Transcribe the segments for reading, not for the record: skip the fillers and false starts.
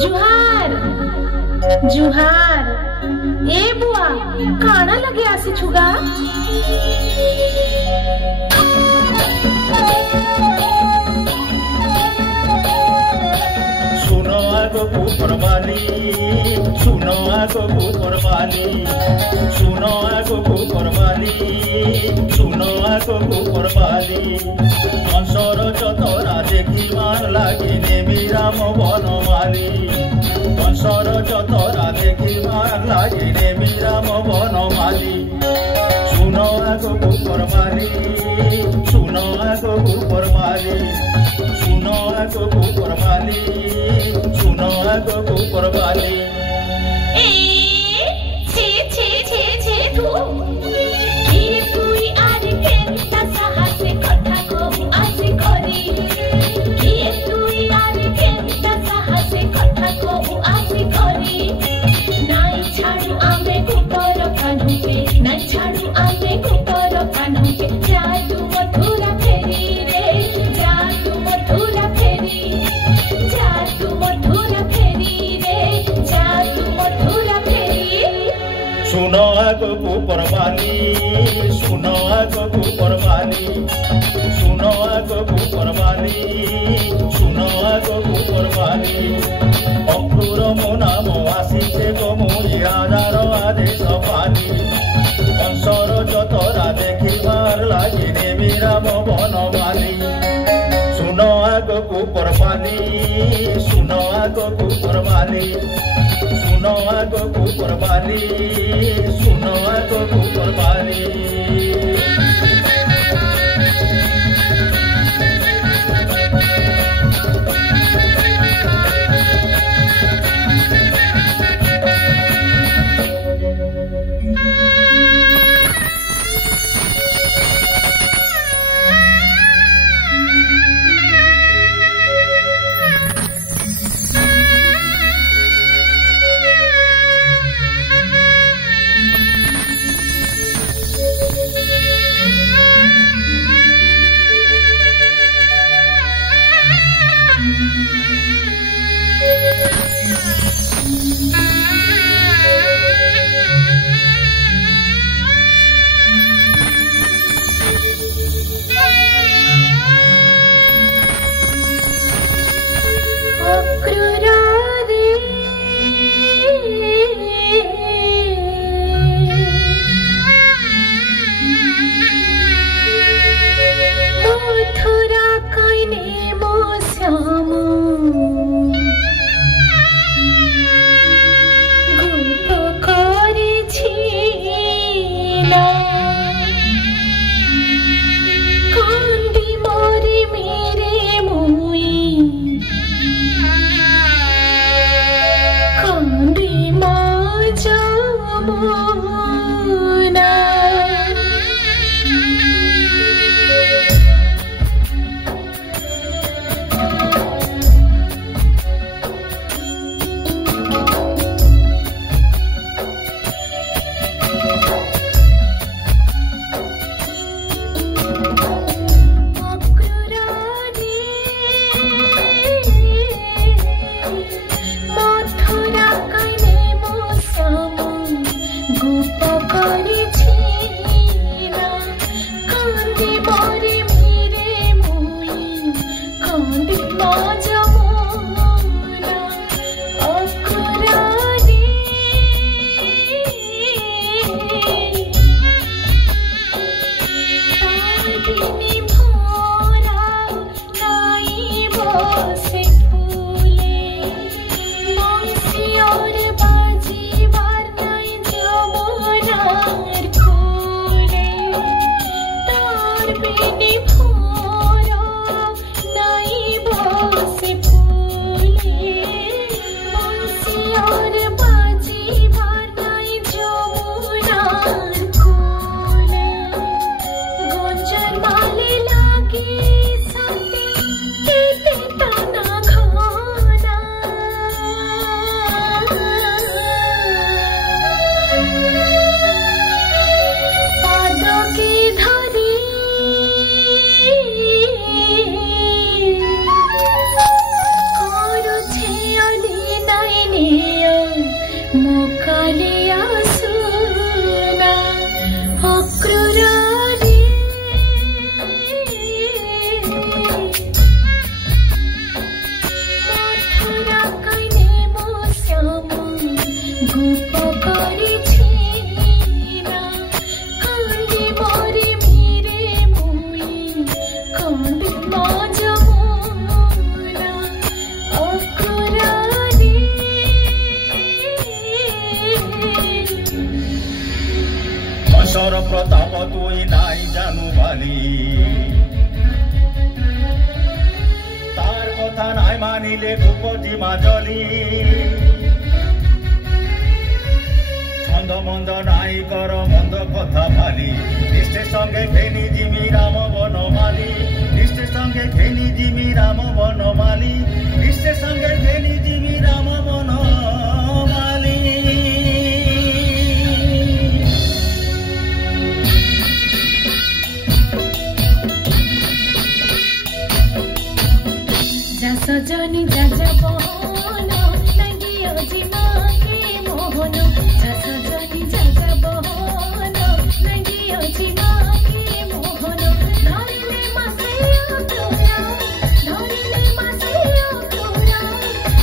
जुहार जुहार ए बुआ काना लगे आसी छुगा सुनो आगो कुकुरबाली सुनो आगो कुकुरबाली सुनो आगो कुकुरबाली सुनो आगो कुकुरबाली कंसर चतरा देखी मान लागे नेमिराम बनमाली कंसर चतरा देखी मान लागे नेमिराम बनमाली सुनो आगो कुकुरबाली सुनो आगो कुकुरबाली सुनो आगो कुकुरबाली सुनो आगो कुकुरबाली ए छे छे छे छे तू किए तुई आरे केंता साहसे कथा कहू आसे खरी किए तुई आरे केंता साहसे कथा कहू आसे खरी नाई छाड़ू आमे कुपर कान्हू पे नाई छाड़ू आमे कुपर कान्हू पे जादू मधुरा फेरी रे जादू मधुरा फेरी जादू मधुरा फेरी रे जादू मधुरा फेरी सुनो आगो कुकुरबाली सुनो आगो कुकुरबाली सुनो आगो कुकुरबाली सुनो आगो कुकुरबाली अक्रूर मो नाम आसीছে গো মুই রাজার আদেশ পালি कंसर चतरा देखिबार लागे नेमिराम बनमाली सुनो आगो कुकुरबाली सुनो आगो कुकुरबाली सुनो आगो कुकुरबाली सुनो आगो कुकुरबाली ईश्वर प्रताप तुई नाई जानू बाली तार कथा नाई मानिले धूपटी माजली छंद मंद नाई कर मंद कथा भाली निष्ठे संगे घेनी जिमी राम बनमाली निष्ठे संगे घेनी जिमी राम बनमाली निष्ठे संगे घेनी जिमी राम बनमाली सजनी जाजा बहन नांगियो जिमा के मोहन सजनी जाजा बहन नांगियो जिमा के मोहन धरिले मासैयो तोरा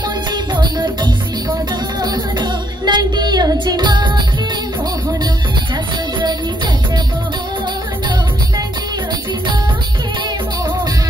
मो जीवन तुसी बदन नांगियो जिमा के मोहन सजनी जाजा बहन नांगियो जिमा के मोहन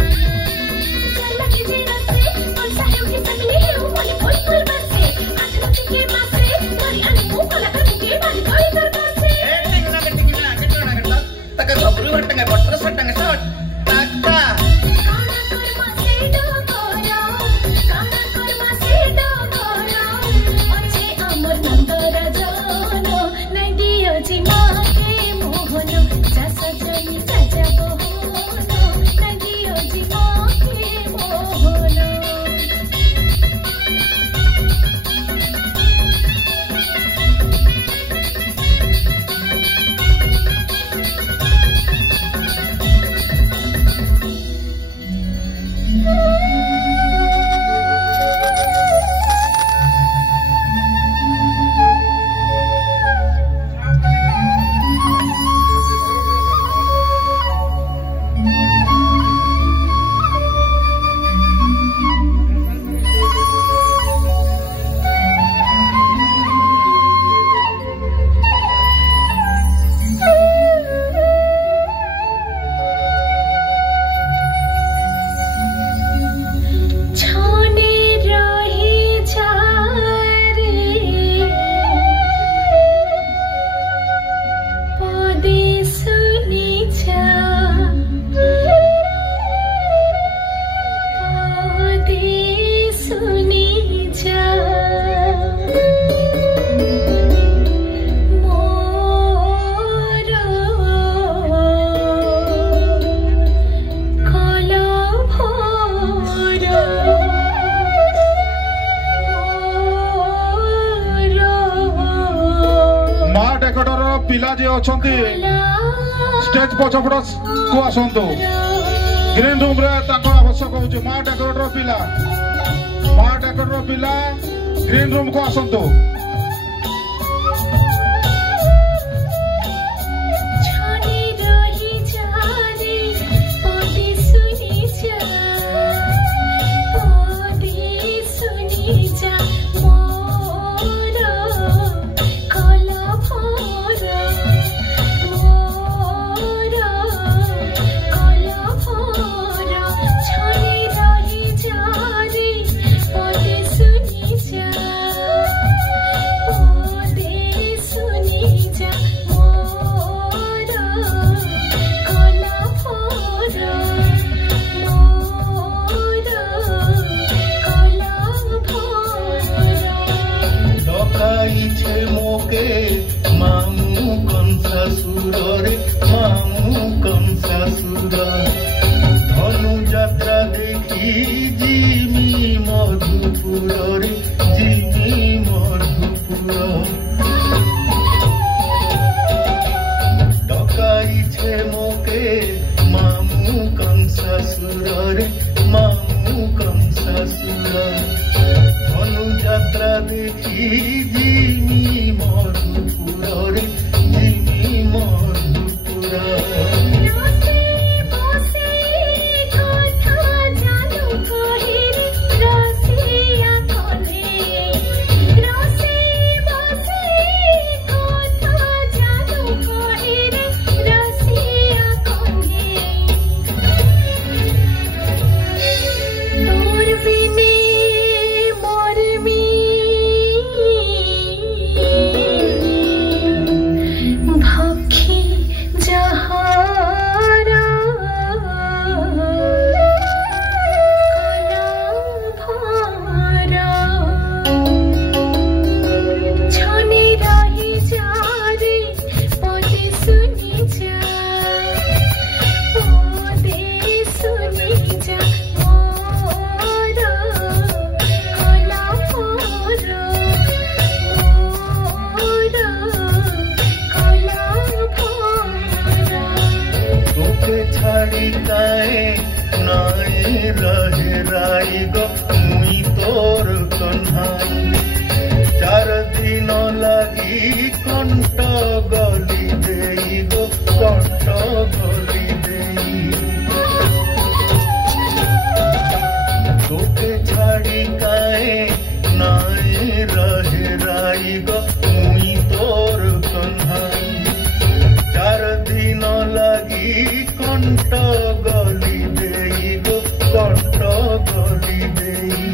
पिला जे अछंती स्टेज पछपड़ को आसंतु ग्रीन रूम रे ताको आवश्यक होचे मा डेकोरेटर पिला ग्रीन रूम को आसंतु धनु यात्रा देखी जिमी मधुपुर डकाई छे मोके मामू कंसासुर धनु यात्रा देखी जिमी मधुपुर नाई रहे राई गो मुई तोर कन्हाई 4 दिन लगी कंठ गली देई गो कंठ गली देई तोके छाड़ी काए नाई रहे राई गो मुई तोर कन्हाई 4 दिन लगी कंठ गली देई गो कंठ गली देई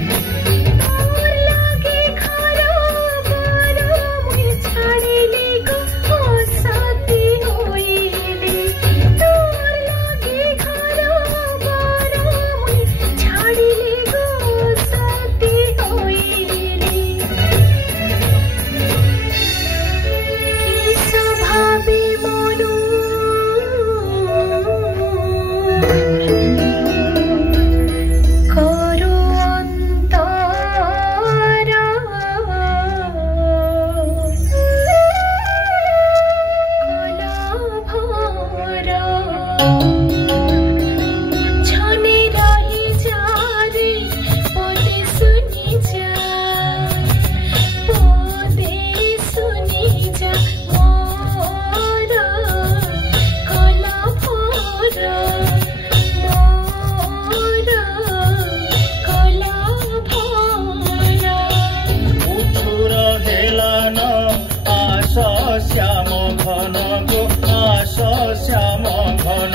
श्याम घन गो आस श्याम घन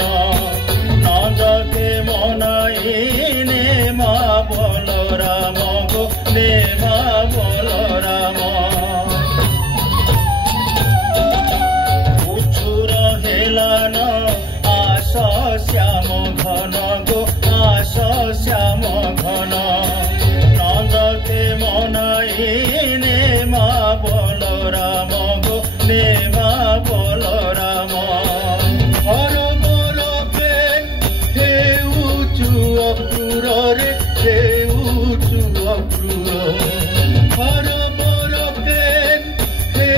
नंद के मनाइने मा बोल राम गो ने मा बोल राम उछुर हेलान आस श्याम घन गो आस श्याम घन नंद के मनाइने मा बोल राम देवा बोल राम हर बोल प्रेम हे उचु अक्रूर रे हे उचु अक्रूर हर बोल प्रेम हे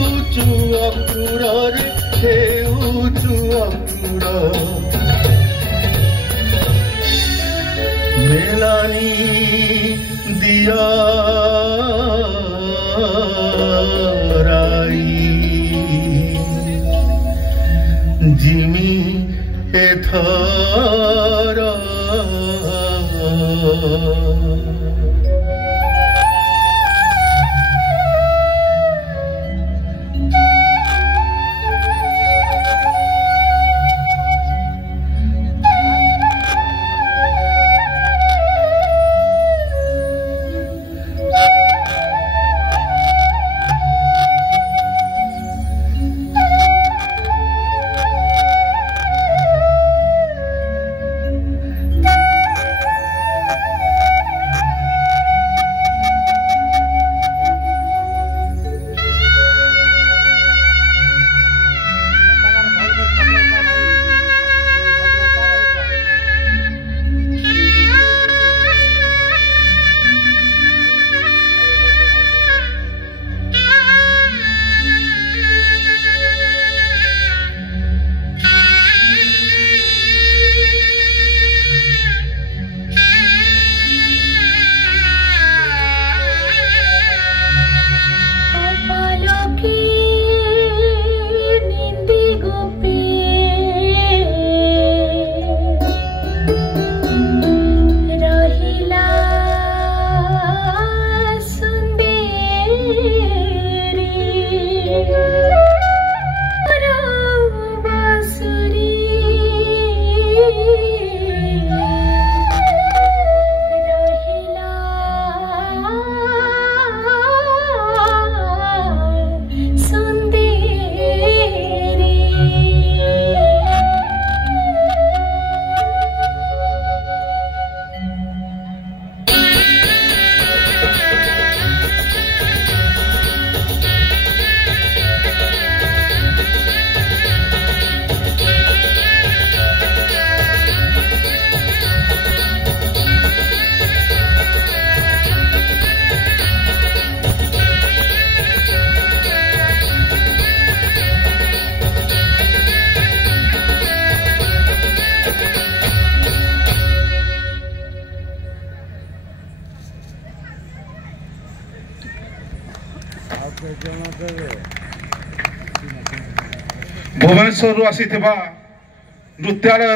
उचु अक्रूर रे हे उचु अक्रूर मेलानी दिया जिमी एथर भुवनेश्वर आसी नृत्यालय